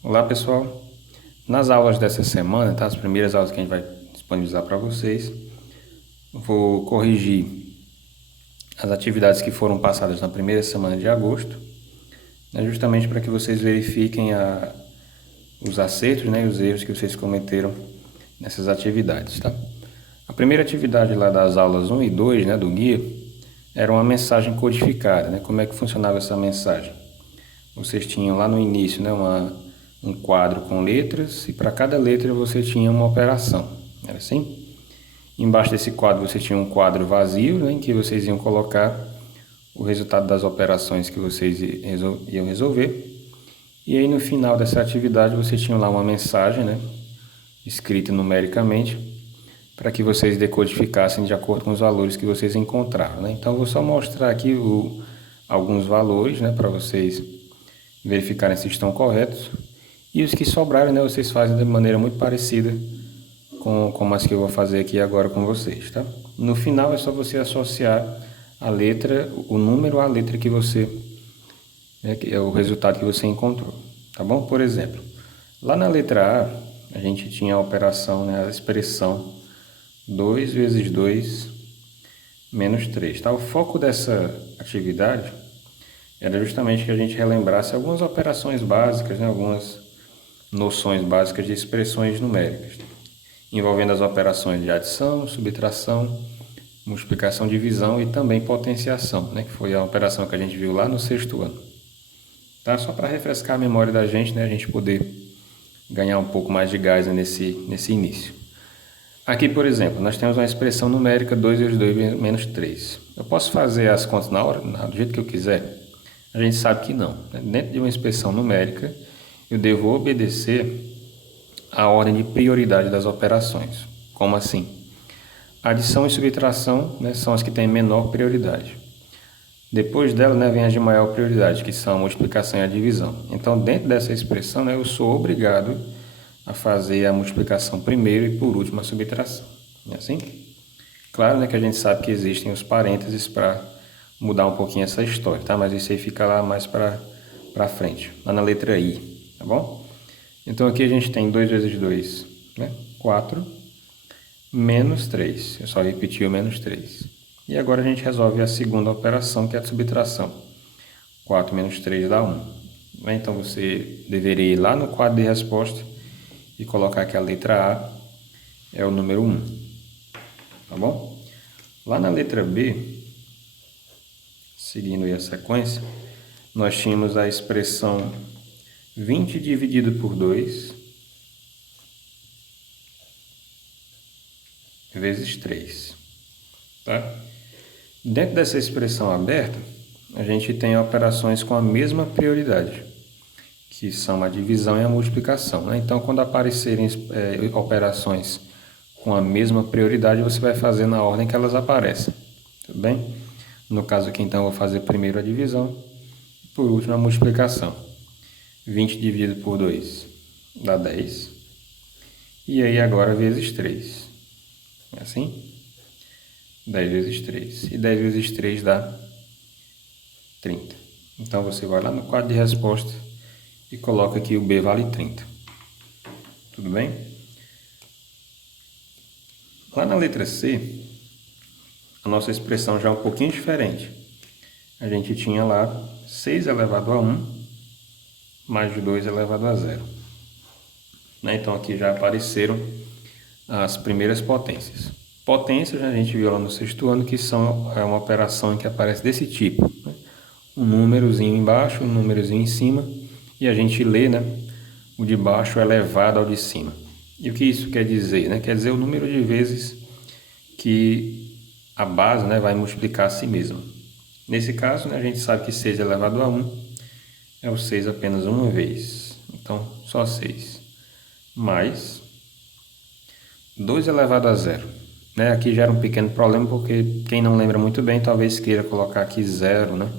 Olá pessoal, nas aulas dessa semana, tá? As primeiras aulas que a gente vai disponibilizar para vocês, vou corrigir as atividades que foram passadas na primeira semana de agosto, né? Justamente para que vocês verifiquem os acertos, né, e os erros que vocês cometeram nessas atividades, tá? A primeira atividade lá das aulas 1 e 2, né, do guia, era uma mensagem codificada, né? Como é que funcionava essa mensagem? Vocês tinham lá no início, né, um quadro com letras e para cada letra você tinha uma operação. Era assim? Embaixo desse quadro você tinha um quadro vazio, né, em que vocês iam colocar o resultado das operações que vocês iam resolver. E aí no final dessa atividade você tinha lá uma mensagem, né, escrita numericamente, para que vocês decodificassem de acordo com os valores que vocês encontraram, né? Então eu vou só mostrar aqui alguns valores, né, para vocês verificarem se estão corretos. E os que sobrarem, né, vocês fazem de maneira muito parecida com as que eu vou fazer aqui agora com vocês, tá? No final é só você associar a letra, o número à letra que você, né, que é o resultado que você encontrou, tá bom? Por exemplo, lá na letra A gente tinha a operação, né, a expressão 2 vezes 2 menos 3, tá? O foco dessa atividade era justamente que a gente relembrasse algumas operações básicas, né, algumas noções básicas de expressões numéricas, envolvendo as operações de adição, subtração, multiplicação, divisão e também potenciação, né, que foi a operação que a gente viu lá no sexto ano. Tá? Só para refrescar a memória da gente, né, a gente poder ganhar um pouco mais de gás, né, nesse início. Aqui, por exemplo, nós temos uma expressão numérica 2 vezes 2 menos 3. Eu posso fazer as contas na hora, do jeito que eu quiser? A gente sabe que não. Dentro de uma expressão numérica, eu devo obedecer a ordem de prioridade das operações. Como assim? Adição e subtração, né, são as que têm menor prioridade. Depois dela, né, vem as de maior prioridade, que são a multiplicação e a divisão. Então, dentro dessa expressão, né, eu sou obrigado a fazer a multiplicação primeiro e por último a subtração. É assim? Claro, né, que a gente sabe que existem os parênteses para mudar um pouquinho essa história, tá? Mas isso aí fica lá mais para frente, lá na letra I, tá bom? Então aqui a gente tem 2 vezes 2, né? 4, menos 3. Eu só repeti o menos 3. E agora a gente resolve a segunda operação, que é a subtração. 4 menos 3 dá 1. Então você deveria ir lá no quadro de resposta e colocar que a letra A é o número 1. Tá bom? Lá na letra B, seguindo aí a sequência, nós tínhamos a expressão 20 dividido por 2 vezes 3. Tá? Dentro dessa expressão aberta, a gente tem operações com a mesma prioridade, que são a divisão e a multiplicação, né? Então, quando aparecerem operações com a mesma prioridade, você vai fazer na ordem que elas aparecem. Tudo bem? No caso aqui, então, eu vou fazer primeiro a divisão e por último a multiplicação. 20 dividido por 2 dá 10. E aí agora vezes 3. É assim? 10 vezes 3. E 10 vezes 3 dá 30. Então você vai lá no quadro de resposta e coloca aqui o B vale 30. Tudo bem? Lá na letra C, a nossa expressão já é um pouquinho diferente. A gente tinha lá 6 elevado a 1 mais 2 elevado a 0. Né? Então aqui já apareceram as primeiras potências. Potências, a gente viu lá no sexto ano, que é uma operação que aparece desse tipo, né? Um númerozinho embaixo, um númerozinho em cima, e a gente lê, né, o de baixo elevado ao de cima. E o que isso quer dizer? Né? Quer dizer o número de vezes que a base, né, vai multiplicar a si mesma. Nesse caso, né, a gente sabe que 6 elevado a 1 é o 6 apenas uma vez. Então, só 6. Mais 2 elevado a 0. Né? Aqui gera um pequeno problema, porque quem não lembra muito bem, talvez queira colocar aqui 0, né?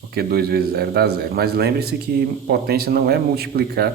Porque 2 vezes 0 dá 0. Mas lembre-se que potência não é multiplicar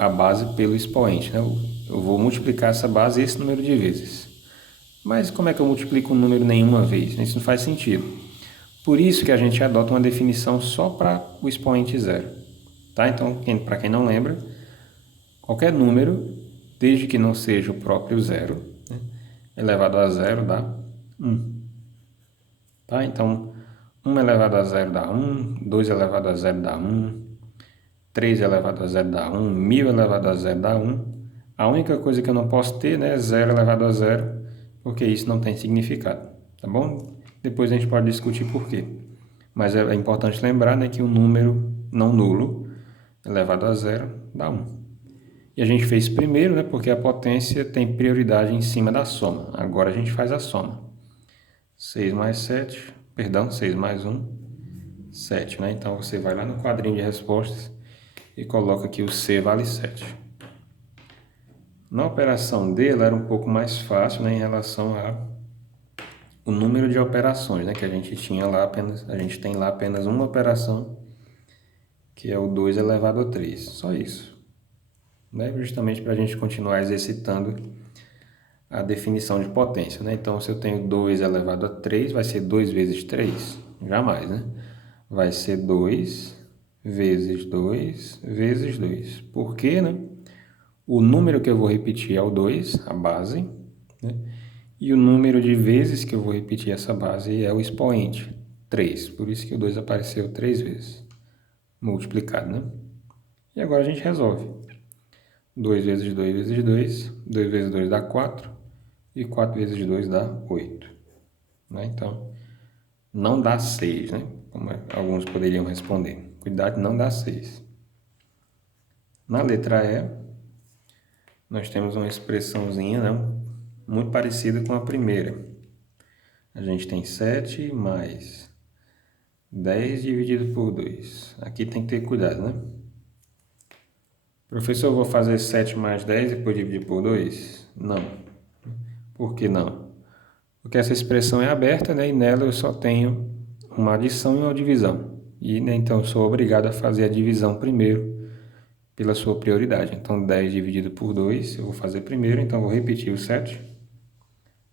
a base pelo expoente, né? Eu vou multiplicar essa base esse número de vezes. Mas como é que eu multiplico um número nenhuma vez? Isso não faz sentido. Por isso que a gente adota uma definição só para o expoente 0. Tá? Então, para quem não lembra, qualquer número, desde que não seja o próprio zero, né, elevado a zero dá 1. Tá? Então, 1 elevado a zero dá 1, 2 elevado a zero dá 1, 3 elevado a zero dá 1, 1000 elevado a zero dá 1. A única coisa que eu não posso ter, né, é 0 elevado a zero, porque isso não tem significado, tá bom? Depois a gente pode discutir por quê. Mas é importante lembrar, né, que um número não nulo elevado a zero dá 1. E a gente fez primeiro, né, porque a potência tem prioridade em cima da soma. Agora a gente faz a soma. 6 mais 7, perdão, 6 mais 1, 7, né? Então você vai lá no quadrinho de respostas e coloca que o C vale 7. Na operação D, ela era um pouco mais fácil, né, em relação ao número de operações, né, que a gente tem lá apenas uma operação, que é o 2 elevado a 3, só isso, né, justamente para a gente continuar exercitando a definição de potência, né? Então, se eu tenho 2 elevado a 3, vai ser 2 vezes 3? Jamais, né? Vai ser 2 vezes 2 vezes 2. Por quê, né? O número que eu vou repetir é o 2, a base, né? E o número de vezes que eu vou repetir essa base é o expoente, 3. Por isso que o 2 apareceu 3 vezes, multiplicado, né? E agora a gente resolve. 2 vezes 2 vezes 2, 2 vezes 2 dá 4, e 4 vezes 2 dá 8. Né? Então, não dá 6, né? Como alguns poderiam responder. Cuidado, não dá 6. Na letra E, nós temos uma expressãozinha, né, muito parecida com a primeira. A gente tem 7 mais 10 dividido por 2. Aqui tem que ter cuidado, né? Professor, eu vou fazer 7 mais 10 e depois dividir por 2? Não. Por que não? Porque essa expressão é aberta, né, e nela eu só tenho uma adição e uma divisão. E, né, então eu sou obrigado a fazer a divisão primeiro, pela sua prioridade. Então 10 dividido por 2 eu vou fazer primeiro, então eu vou repetir o 7,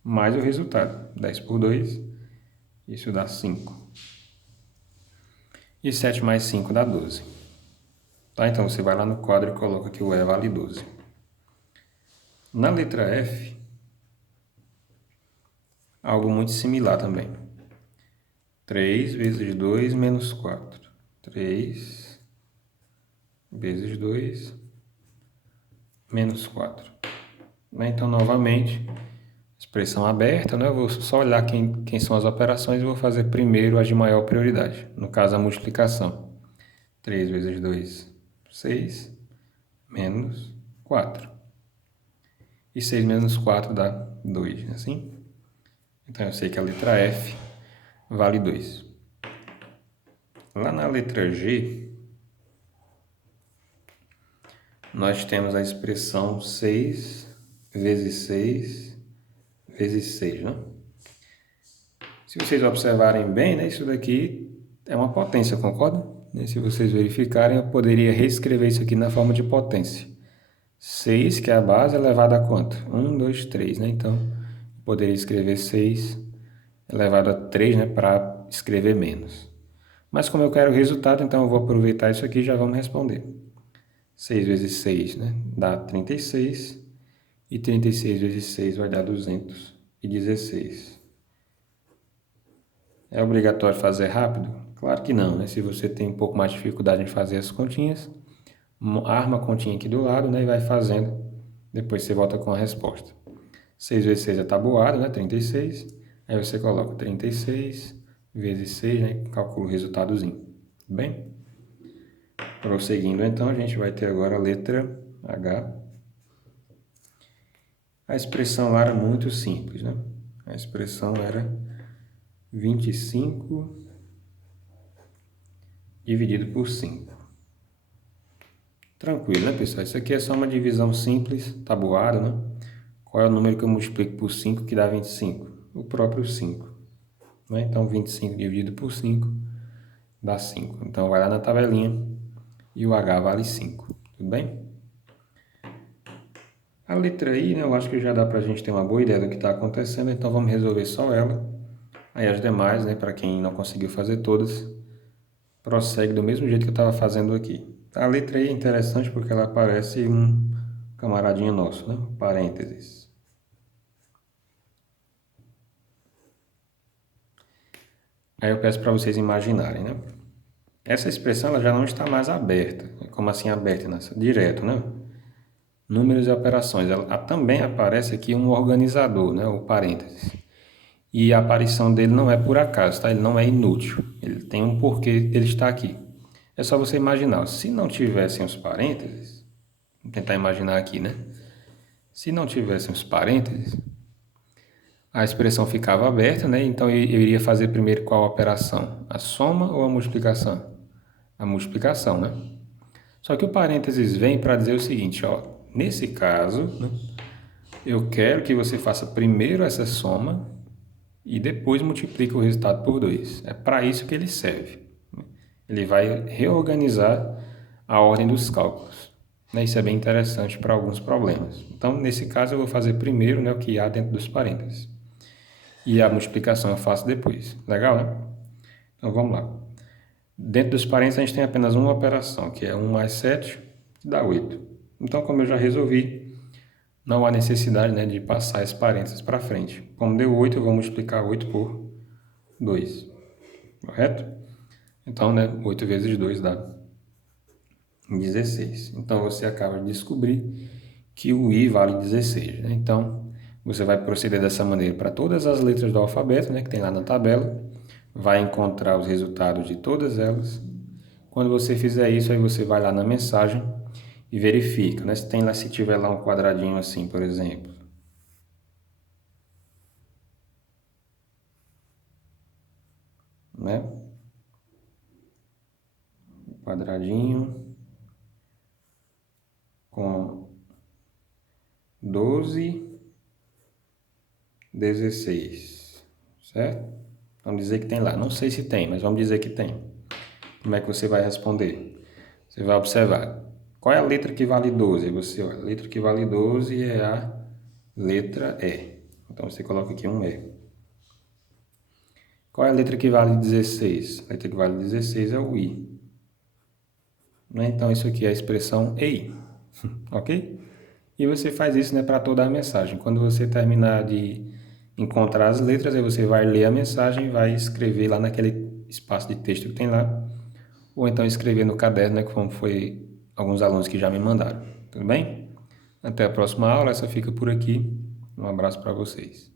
mais o resultado. 10 por 2, isso dá 5. E 7 mais 5 dá 12. Tá? Então você vai lá no quadro e coloca que o E vale 12. Na letra F, algo muito similar também. 3 vezes 2 menos 4. 3 vezes 2 menos 4. Então, novamente, expressão aberta, né? Eu vou só olhar quem são as operações e vou fazer primeiro as de maior prioridade. No caso, a multiplicação. 3 vezes 2, 6, menos 4. E 6 menos 4 dá 2, assim? Então, eu sei que a letra F vale 2. Lá na letra G, nós temos a expressão 6 vezes 6 vezes 6, né? Se vocês observarem bem, né, isso daqui é uma potência, concorda? Se vocês verificarem, eu poderia reescrever isso aqui na forma de potência. 6, que é a base, elevado a quanto? 1, 2, 3, né? Então, eu poderia escrever 6 elevado a 3, né, para escrever menos. Mas como eu quero o resultado, então eu vou aproveitar isso aqui e já vamos responder. 6 vezes 6, né, dá 36. E 36 vezes 6 vai dar 216. É obrigatório fazer rápido? Claro que não, né? Se você tem um pouco mais de dificuldade em fazer as continhas, arma a continha aqui do lado, né, e vai fazendo. Depois você volta com a resposta. 6 vezes 6 é tabuado, né? 36. Aí você coloca 36 vezes 6, né? Calcula o resultadozinho. Tudo bem? Prosseguindo, então, a gente vai ter agora a letra H. A expressão lá era muito simples, né? A expressão era 25 dividido por 5. Tranquilo, né, pessoal? Isso aqui é só uma divisão simples, tabuada, né? Qual é o número que eu multiplico por 5 que dá 25? O próprio 5. Né? Então, 25 dividido por 5 dá 5. Então, vai lá na tabelinha e o H vale 5. Tudo bem? A letra I, né, eu acho que já dá para a gente ter uma boa ideia do que está acontecendo, então vamos resolver só ela. Aí as demais, né, para quem não conseguiu fazer todas, prossegue do mesmo jeito que eu estava fazendo aqui. A letra E é interessante porque ela parece um camaradinho nosso, né? Parênteses. Aí eu peço para vocês imaginarem, né? Essa expressão ela já não está mais aberta. Como assim aberta? Direto, né? Números e operações. Ela também aparece aqui um organizador, né? O parênteses. E a aparição dele não é por acaso, tá? Ele não é inútil. Ele tem um porquê ele estar aqui. É só você imaginar. Se não tivessem os parênteses, vou tentar imaginar aqui, né? Se não tivessem os parênteses, a expressão ficava aberta, né? Então eu iria fazer primeiro qual operação? A soma ou a multiplicação? A multiplicação, né? Só que o parênteses vem para dizer o seguinte, ó, nesse caso, né, eu quero que você faça primeiro essa soma e depois multiplique o resultado por 2. É para isso que ele serve. Ele vai reorganizar a ordem dos cálculos. Né? Isso é bem interessante para alguns problemas. Então, nesse caso, eu vou fazer primeiro, né, o que há dentro dos parênteses. E a multiplicação eu faço depois. Legal, né? Então, vamos lá. Dentro dos parênteses, a gente tem apenas uma operação, que é 1 mais 7, que dá 8. Então, como eu já resolvi, não há necessidade, né, de passar esses parênteses para frente. Como deu 8, eu vou multiplicar 8 por 2. Correto? Então, né, 8 vezes 2 dá 16. Então, você acaba de descobrir que o i vale 16. Né? Então, você vai proceder dessa maneira para todas as letras do alfabeto, né, que tem lá na tabela. Vai encontrar os resultados de todas elas. Quando você fizer isso, aí você vai lá na mensagem e verifica, né? Se tiver lá um quadradinho assim, por exemplo. Né? Quadradinho com 12, 16, certo? Vamos dizer que tem lá. Não sei se tem, mas vamos dizer que tem. Como é que você vai responder? Você vai observar. Qual é a letra que vale 12? Aí você olha, a letra que vale 12 é a letra E. Então você coloca aqui um E. Qual é a letra que vale 16? A letra que vale 16 é o I. Né? Então isso aqui é a expressão EI. Ok? E você faz isso, né, para toda a mensagem. Quando você terminar de encontrar as letras, aí você vai ler a mensagem e vai escrever lá naquele espaço de texto que tem lá. Ou então escrever no caderno, né, como foi alguns alunos que já me mandaram. Tudo bem? Até a próxima aula. Essa fica por aqui. Um abraço para vocês.